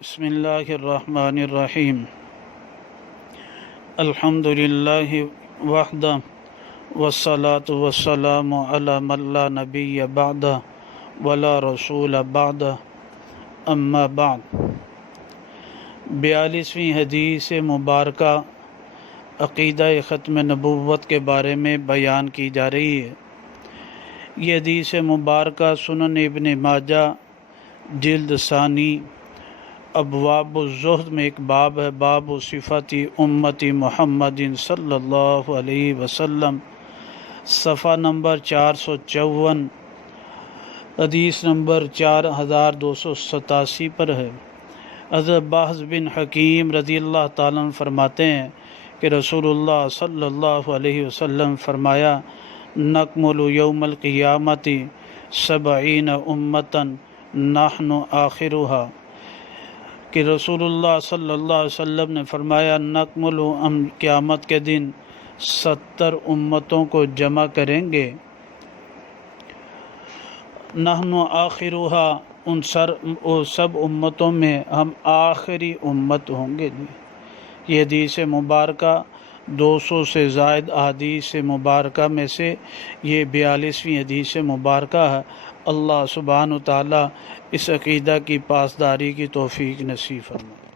بسم اللہ الرحمن الرحیم الحمد للہ وحدہ والصلاة والسلام علی من لا نبی بعدہ ولا رسول بعدہ اما بعد 42ویں حدیث مبارکہ عقیدہ ختم نبوت کے بارے میں بیان کی جا رہی ہے۔ یہ حدیث مبارکہ سنن ابن ماجہ جلد ثانی ابواب الزہد میں ایک باب ہے، باب صفتی امتی محمد صلی اللہ علیہ وسلم، صفحہ نمبر 454، حدیث نمبر 4287 پر ہے۔ حضرت بہز بن حکیم رضی اللہ تعالیٰ عنہ فرماتے ہیں کہ رسول اللہ صلی اللہ علیہ وسلم فرمایا، نکمل یوم القیامت 70 امتاً نحن آخرها، کہ رسول اللہ صلی اللہ علیہ وسلم نے فرمایا نکمل قیامت کے دن 70 امتوں کو جمع کریں گے، نحن آخرها، ان سب امتوں میں ہم آخری امت ہوں گے۔ یہ حدیث مبارکہ 200 سے زائد احادیث مبارکہ میں سے یہ 42ویں حدیث مبارکہ ہے۔ اللہ سبحانہ و تعالیٰ اس عقیدہ کی پاسداری کی توفیق نصیب فرمائے۔